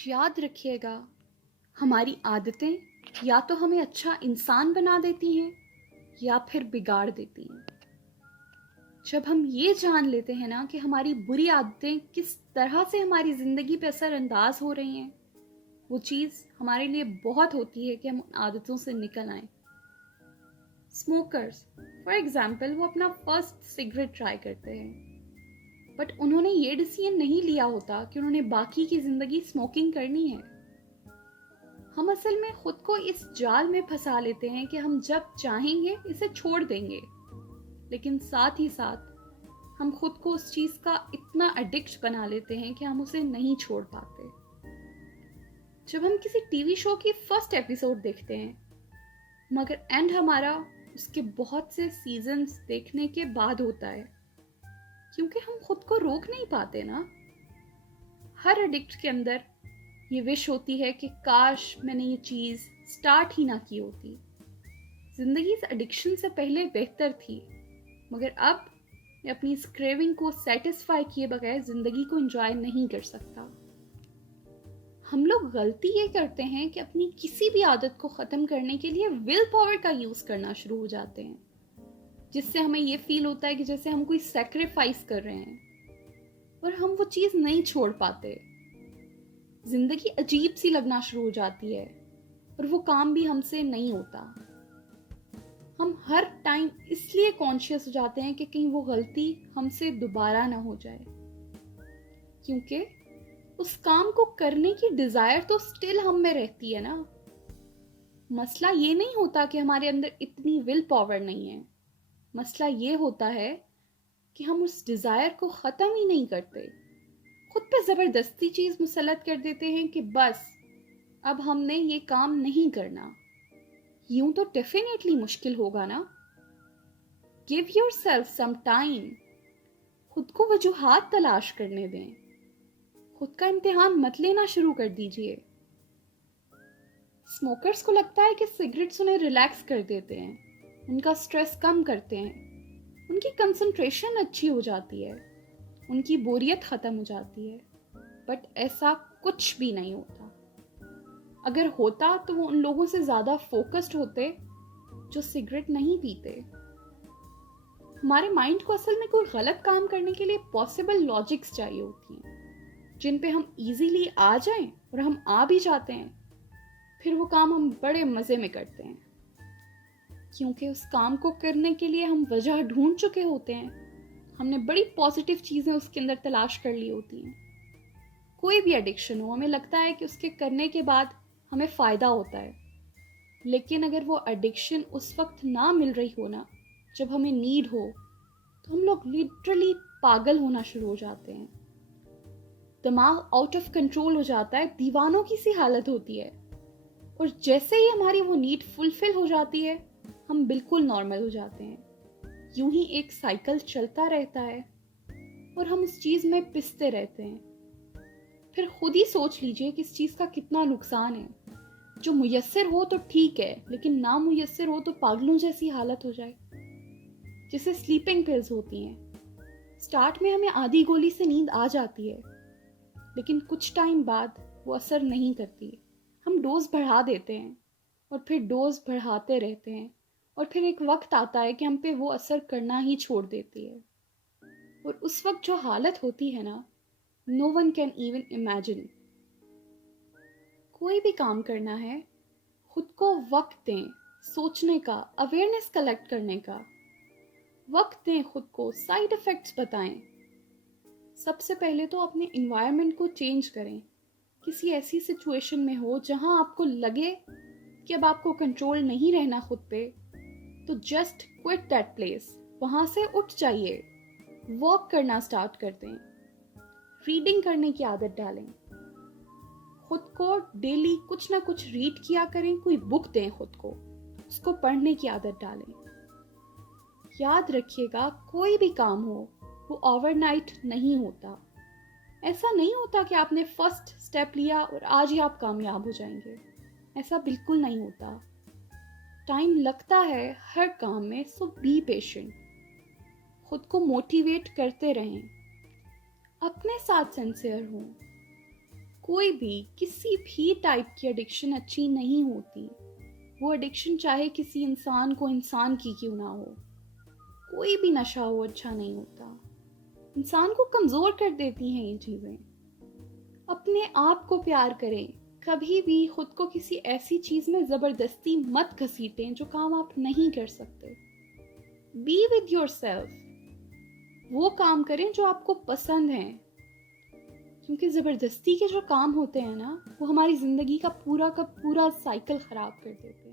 याद रखिएगा, हमारी आदतें या तो हमें अच्छा इंसान बना देती हैं या फिर बिगाड़ देती हैं। जब हम ये जान लेते हैं ना कि हमारी बुरी आदतें किस तरह से हमारी ज़िंदगी पे असरअंदाज हो रही हैं, वो चीज़ हमारे लिए बहुत होती है कि हम उन आदतों से निकल आएं। स्मोकर्स फॉर एग्जाम्पल, वो अपना फर्स्ट सिगरेट ट्राई करते हैं, बट उन्होंने ये डिसीजन नहीं लिया होता कि उन्होंने बाकी की ज़िंदगी स्मोकिंग करनी है। हम असल में खुद को इस जाल में फंसा लेते हैं कि हम जब चाहेंगे इसे छोड़ देंगे, लेकिन साथ ही साथ हम खुद को उस चीज़ का इतना एडिक्ट बना लेते हैं कि हम उसे नहीं छोड़ पाते। जब हम किसी टीवी शो की फर्स्ट एपिसोड देखते हैं, मगर एंड हमारा उसके बहुत से सीजन्स देखने के बाद होता है, क्योंकि हम खुद को रोक नहीं पाते ना। हर एडिक्ट के अंदर ये विश होती है कि काश मैंने ये चीज़ स्टार्ट ही ना की होती। ज़िंदगी इस एडिक्शन से पहले बेहतर थी, मगर अब मैं अपनी इस क्रेविंग को सेटिस्फाई किए बगैर ज़िंदगी को एंजॉय नहीं कर सकता। हम लोग गलती ये करते हैं कि अपनी किसी भी आदत को ख़त्म करने के लिए विल पावर का यूज़ करना शुरू हो जाते हैं, जिससे हमें ये फील होता है कि जैसे हम कोई सेक्रीफाइस कर रहे हैं, और हम वो चीज़ नहीं छोड़ पाते। जिंदगी अजीब सी लगना शुरू हो जाती है, और वो काम भी हमसे नहीं होता। हम हर टाइम इसलिए कॉन्शियस हो जाते हैं कि कहीं वो गलती हमसे दोबारा ना हो जाए, क्योंकि उस काम को करने की डिजायर तो स्टिल हम में रहती है ना। मसला ये नहीं होता कि हमारे अंदर इतनी विल पावर नहीं है, मसला ये होता है कि हम उस डिजायर को खत्म ही नहीं करते। खुद पे जबरदस्ती चीज मुसलत कर देते हैं कि बस अब हमने ये काम नहीं करना। यूं तो डेफिनेटली मुश्किल होगा ना। Give yourself some time. खुद को वजूहात तलाश करने दें। खुद का इम्तिहान मत लेना शुरू कर दीजिए। स्मोकर्स को लगता है कि सिगरेट्स उन्हें रिलैक्स कर देते हैं, उनका स्ट्रेस कम करते हैं, उनकी कंसंट्रेशन अच्छी हो जाती है, उनकी बोरियत ख़त्म हो जाती है। बट ऐसा कुछ भी नहीं होता। अगर होता तो वो उन लोगों से ज़्यादा फोकस्ड होते जो सिगरेट नहीं पीते। हमारे माइंड को असल में कोई गलत काम करने के लिए पॉसिबल लॉजिक्स चाहिए होती हैं, जिन पे हम इजीली आ जाएं, और हम आ भी जाते हैं। फिर वो काम हम बड़े मज़े में करते हैं, क्योंकि उस काम को करने के लिए हम वजह ढूंढ चुके होते हैं। हमने बड़ी पॉजिटिव चीज़ें उसके अंदर तलाश कर ली होती हैं। कोई भी एडिक्शन हो, हमें लगता है कि उसके करने के बाद हमें फ़ायदा होता है, लेकिन अगर वो एडिक्शन उस वक्त ना मिल रही हो ना, जब हमें नीड हो, तो हम लोग लिटरली पागल होना शुरू हो जाते हैं। दिमाग आउट ऑफ कंट्रोल हो जाता है, दीवानों की सी हालत होती है। और जैसे ही हमारी वो नीड फुलफिल हो जाती है, हम बिल्कुल नॉर्मल हो जाते हैं। यूं ही एक साइकिल चलता रहता है, और हम उस चीज़ में पिसते रहते हैं। फिर खुद ही सोच लीजिए कि इस चीज़ का कितना नुकसान है। जो मुयस्सर हो तो ठीक है, लेकिन ना मुयस्सर हो तो पागलों जैसी हालत हो जाए। जैसे स्लीपिंग पिल्स होती हैं, स्टार्ट में हमें आधी गोली से नींद आ जाती है, लेकिन कुछ टाइम बाद वो असर नहीं करती। हम डोज बढ़ा देते हैं, और फिर डोज बढ़ाते रहते हैं, और फिर एक वक्त आता है कि हम पे वो असर करना ही छोड़ देती है। और उस वक्त जो हालत होती है ना, no one can even imagine. कोई भी काम करना है, खुद को वक्त दें सोचने का, अवेयरनेस कलेक्ट करने का। वक्त दें खुद को, साइड इफ़ेक्ट्स बताएं। सबसे पहले तो अपने इन्वायरमेंट को चेंज करें। किसी ऐसी सिचुएशन में हो जहां आपको लगे कि अब आपको कंट्रोल नहीं रहना खुद पे, तो जस्ट क्विट दैट प्लेस। वहां से उठ जाइए, वॉक करना स्टार्ट कर दें, रीडिंग करने की आदत डालें। खुद को डेली कुछ ना कुछ रीड किया करें, कोई बुक दें खुद को, उसको पढ़ने की आदत डालें। याद रखिएगा, कोई भी काम हो वो ओवरनाइट नहीं होता। ऐसा नहीं होता कि आपने फर्स्ट स्टेप लिया और आज ही आप कामयाब हो जाएंगे। ऐसा बिल्कुल नहीं होता। टाइम लगता है हर काम में, सो बी पेशेंट। खुद को मोटिवेट करते रहें, अपने साथ सिंसियर हों। कोई भी किसी भी टाइप की एडिक्शन अच्छी नहीं होती। वो एडिक्शन चाहे किसी इंसान को इंसान की क्यों ना हो, कोई भी नशा हो अच्छा नहीं होता। इंसान को कमज़ोर कर देती हैं ये चीज़ें। अपने आप को प्यार करें। कभी भी खुद को किसी ऐसी चीज़ में ज़बरदस्ती मत घसीटें जो काम आप नहीं कर सकते। Be with your self. वो काम करें जो आपको पसंद है, क्योंकि ज़बरदस्ती के जो काम होते हैं ना, वो हमारी ज़िंदगी का पूरा साइकिल ख़राब कर देते हैं।